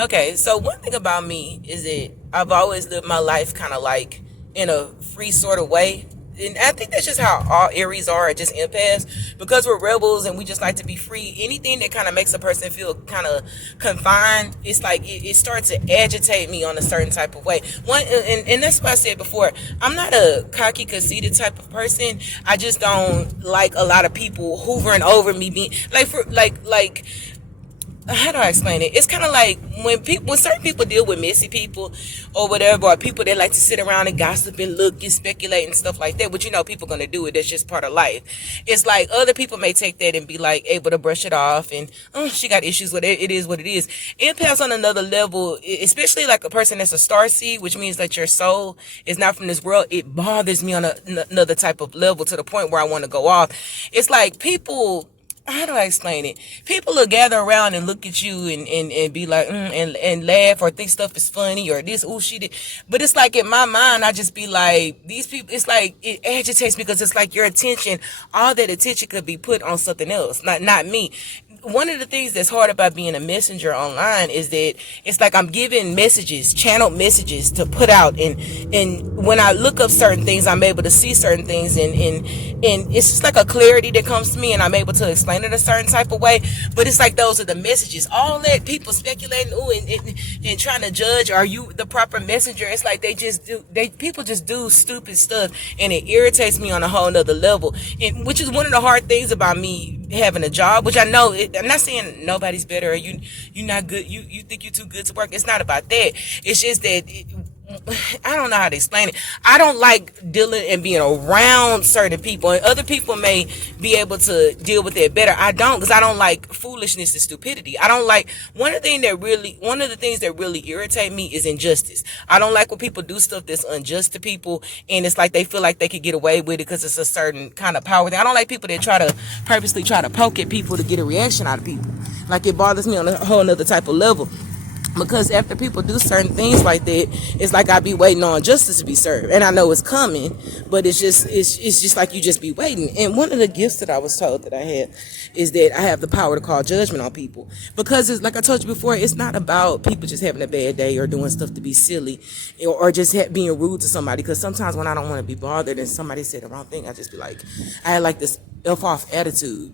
Okay, so one thing about me is that I've always lived my life kind of like in a free sort of way. And I think that's just how all Aries are, just empaths. Because we're rebels and we just like to be free, anything that kind of makes a person feel kind of confined, it's like it starts to agitate me on a certain type of way. And that's what I said before. I'm not a cocky, conceited type of person. I just don't like a lot of people hoovering over me, being like, how do I explain it? It's kind of like when certain people deal with messy people or whatever, or people that like to sit around and gossip and look and speculate and stuff like that. But people gonna do it. That's just part of life. It's like other people may take that and be like able to brush it off, and oh, she got issues with it. It is what it is. Empaths on another level, especially like a person that's a star seed, which means that your soul is not from this world. It bothers me on another type of level to the point where I want to go off. It's like people, how do I explain it? People will gather around and look at you and be like, and laugh or think stuff is funny or this, oh, she did. But it's like in my mind, I just be like, these people, it's like, it agitates me because it's like your attention, all that attention could be put on something else, not me. One of the things that's hard about being a messenger online is that it's like I'm giving messages, channeled messages to put out, and when I look up certain things, I'm able to see certain things, and it's just like a clarity that comes to me, and I'm able to explain it a certain type of way. But it's like those are the messages. All that people speculating, and trying to judge, are you the proper messenger? It's like people just do stupid stuff, and it irritates me on a whole nother level, and which is one of the hard things about me having a job, which I know I'm not saying nobody's better or you're not good, you think you're too good to work. It's not about that. It's just that I don't know how to explain it. I don't like dealing and being around certain people, and other people may be able to deal with it better. I don't, because I don't like foolishness and stupidity. I don't like one of the things that really irritate me is injustice. I don't like when people do stuff that's unjust to people, and it's like they feel like they could get away with it because it's a certain kind of power thing. I don't like people that purposely try to poke at people to get a reaction out of people. Like, it bothers me on a whole nother type of level. Because after people do certain things like that, it's like I be waiting on justice to be served, and I know it's coming, but it's just like you just be waiting. And one of the gifts that I was told that I had is that I have the power to call judgment on people, because it's like I told you before, it's not about people just having a bad day or doing stuff to be silly, or just being rude to somebody. Because sometimes when I don't want to be bothered and somebody said the wrong thing, I just be like, I had like this off attitude.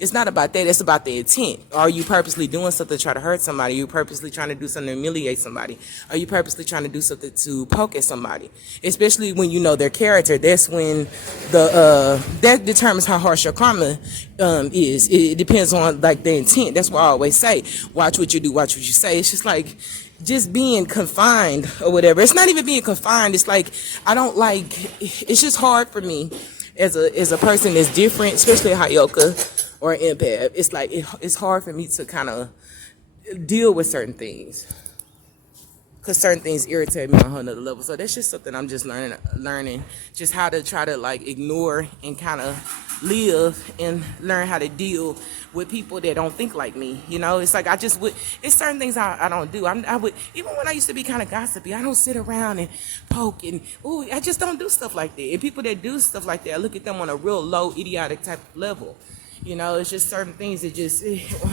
It's not about that. It's about the intent. Are you purposely doing something to try to hurt somebody? Are you purposely trying to do something to humiliate somebody? Are you purposely trying to do something to poke at somebody? Especially when you know their character. That's when that determines how harsh your karma is. It depends on like the intent. That's why I always say, watch what you do, watch what you say. It's just like just being confined or whatever. It's not even being confined. It's like I don't like. It's just hard for me as a person that's different, especially a Hayoka or an empath. It's like it's hard for me to kind of deal with certain things, because certain things irritate me on another level. So that's just something I'm just learning just how to try to like ignore and kind of live and learn how to deal with people that don't think like me. It's like it's certain things I don't do. I would, even when I used to be kind of gossipy, I don't sit around and poke and I just don't do stuff like that. And people that do stuff like that, I look at them on a real low, idiotic type of level. It's just certain things that just.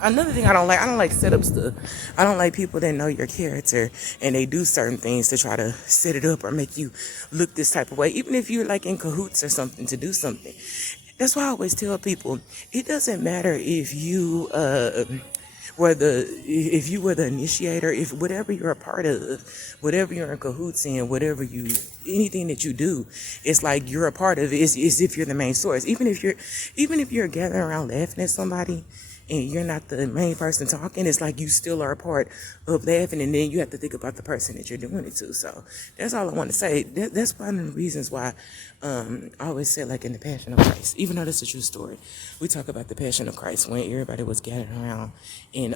Another thing I don't like setup stuff. I don't like people that know your character and they do certain things to try to set it up or make you look this type of way, even if you're like in cahoots or something to do something. That's why I always tell people, it doesn't matter if you if you were the initiator, if whatever you're a part of, whatever you're in cahoots in, anything that you do, it's like you're a part of it. It's if you're the main source. Even if you're gathering around laughing at somebody and you're not the main person talking, it's like you still are a part of laughing, and then you have to think about the person that you're doing it to. So that's all I want to say. That's one of the reasons why I always say, like in the Passion of Christ, even though that's a true story, we talk about the Passion of Christ when everybody was gathered around and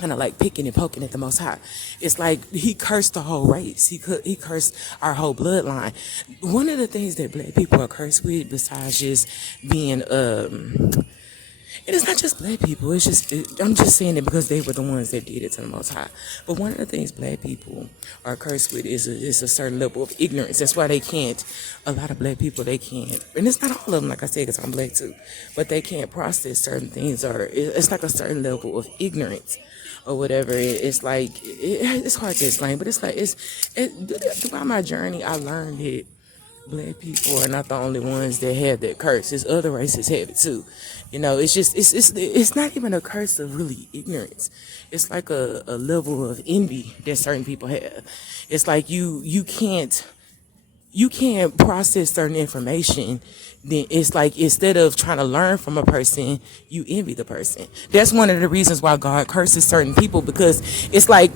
kind of like picking and poking at the Most High. It's like he cursed the whole race. He cursed our whole bloodline. One of the things that black people are cursed with, besides just being and it's not just black people. I'm just saying it because they were the ones that did it to the Most High. But one of the things black people are cursed with is a certain level of ignorance. That's why they can't. A lot of black people, they can't. And it's not all of them, like I said, because I'm black too. But they can't process certain things, or it's like a certain level of ignorance or whatever. It's like it's hard to explain, but it's like throughout my journey, I learned that black people are not the only ones that have that curse. It's other races have it too. It's just it's not even a curse of really ignorance. It's like a level of envy that certain people have. It's like you can't process certain information. Then it's like instead of trying to learn from a person, you envy the person. That's one of the reasons why God curses certain people, because it's like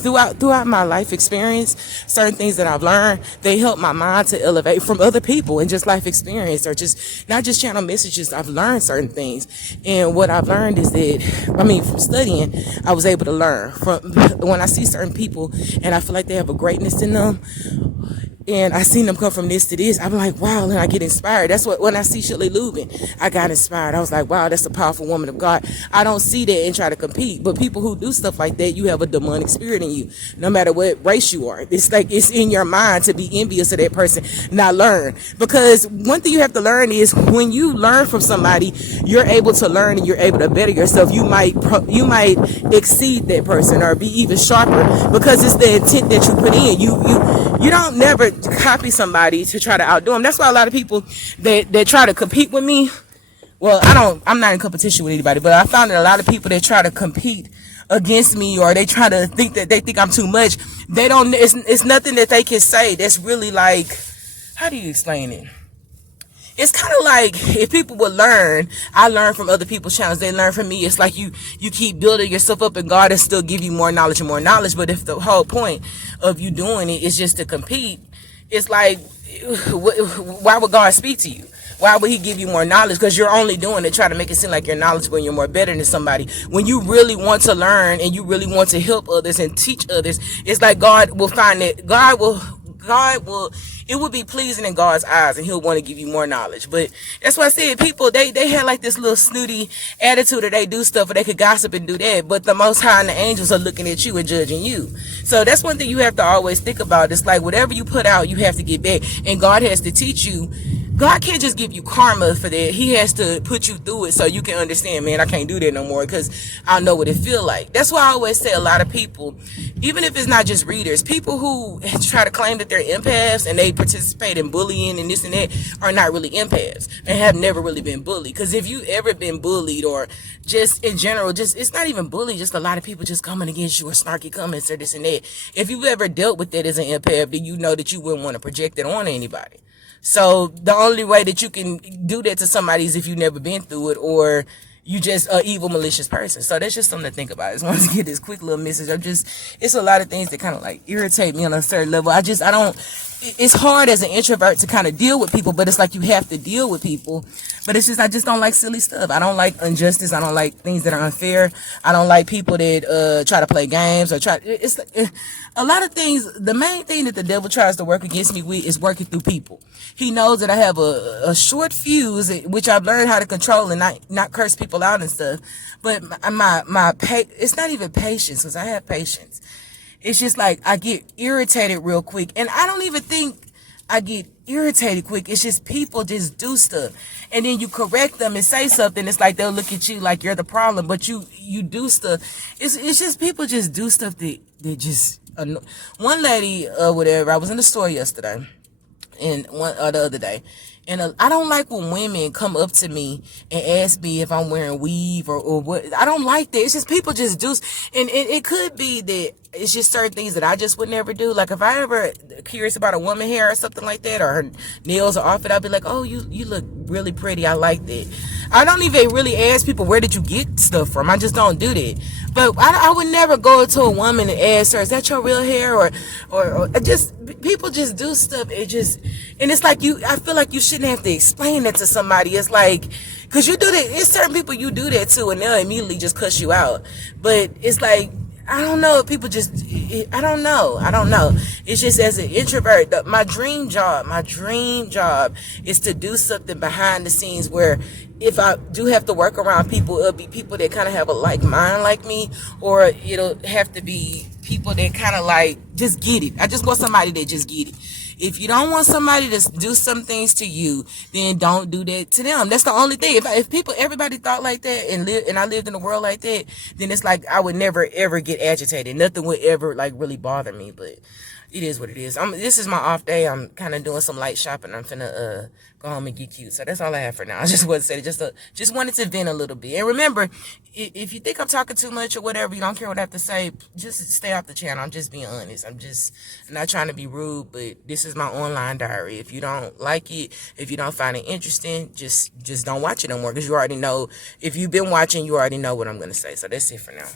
throughout my life experience, certain things that I've learned, they help my mind to elevate from other people and just life experience, or just not just channel messages. I've learned certain things, and what I've learned is that from studying, I was able to learn from when I see certain people and I feel like they have a greatness in them, and I seen them come from this to this. I'm like, wow, and I get inspired. That's what, when I see Shirley Lubin, I got inspired. I was like, wow, that's a powerful woman of God. I don't see that and try to compete. But people who do stuff like that, you have a demonic spirit in you, no matter what race you are. It's like it's in your mind to be envious of that person, not learn. Because one thing you have to learn is when you learn from somebody, you're able to learn and you're able to better yourself. You might exceed that person or be even sharper, because it's the intent that you put in. You don't never copy somebody to try to outdo them. That's why a lot of people that try to compete with me, well, I'm not in competition with anybody, but I found that a lot of people that try to compete against me, or they try to think that they think I'm too much, they don't, it's nothing that they can say that's really like, how do you explain it? It's kind of like if people would learn, I learn from other people's channels, they learn from me. It's like you keep building yourself up, and God will still give you more knowledge and more knowledge. But if the whole point of you doing it is just to compete, it's like, why would God speak to you? Why would he give you more knowledge? Because you're only doing it, try to make it seem like you're knowledgeable and you're more better than somebody. When you really want to learn and you really want to help others and teach others, it's like God will find that God will, it would be pleasing in God's eyes, and he'll want to give you more knowledge. But that's why I said people, they had like this little snooty attitude that they do stuff or they could gossip and do that, but the Most High and the angels are looking at you and judging you. So that's one thing you have to always think about. It's like whatever you put out, you have to get back, and God has to teach you. God can't just give you karma for that. He has to put you through it so you can understand, man, I can't do that no more, because I know what it feel like. That's why I always say a lot of people, even if it's not just readers, people who try to claim that they're empaths and they participate in bullying and this and that are not really empaths and have never really been bullied. Because if you ever been bullied, or just in general, just it's not even bully, just a lot of people just coming against you or snarky comments or this and that. If you've ever dealt with that as an empath, then you know that you wouldn't want to project it on anybody. So the only way that you can do that to somebody is if you've never been through it, or you just an evil, malicious person. So that's just something to think about. I just wanted to get this quick little message. It's a lot of things that kind of like irritate me on a certain level. It's hard as an introvert to kind of deal with people, but it's like you have to deal with people. But it's just, I just don't like silly stuff. I don't like injustice. I don't like things that are unfair. I don't like people that try to play games or it's a lot of things. The main thing that the devil tries to work against me with is working through people. He knows that I have a short fuse, which I've learned how to control and not curse people out and stuff. But it's not even patience, because I have patience. It's just like I get irritated real quick, and I don't even think I get irritated quick. It's just people just do stuff, and then you correct them and say something. It's like they'll look at you like you're the problem, but you do stuff. It's just people just do stuff that just one lady whatever. I was in the store yesterday, and the other day. And I don't like when women come up to me and ask me if I'm wearing weave or what. I don't like that. It's just people just do. And it could be that it's just certain things that I just would never do. Like if I ever curious about a woman hair or something like that, or her nails or outfit, I'll be like, oh, you look really pretty. I like that. I don't even really ask people, where did you get stuff from? I just don't do that. But I would never go to a woman and ask her, is that your real hair? Or just, people just do stuff. And it's like I feel like you shouldn't have to explain that to somebody. It's like, cause you do that, it's certain people you do that to, and they'll immediately just cuss you out. But it's like, I don't know, people just, I don't know. It's just, as an introvert, my dream job is to do something behind the scenes where if I do have to work around people, it'll be people that kind of have a like mind like me, or it'll have to be people that kind of like just get it. I just want somebody that just get it. If you don't want somebody to do some things to you, then don't do that to them. That's the only thing. If people, everybody thought like that and I lived in a world like that, then it's like I would never ever get agitated. Nothing would ever like really bother me. But it is what it is. This is my off day. I'm kind of doing some light shopping. I'm finna go home and get cute. So that's all I have for now. I just wanted to say it. Just wanted to vent a little bit. And remember, if you think I'm talking too much or whatever, you don't care what I have to say, just stay off the channel. I'm just being honest. I'm not trying to be rude, but this is my online diary. If you don't like it, if you don't find it interesting, just don't watch it no more, because you already know. If you've been watching, you already know what I'm gonna say. So that's it for now.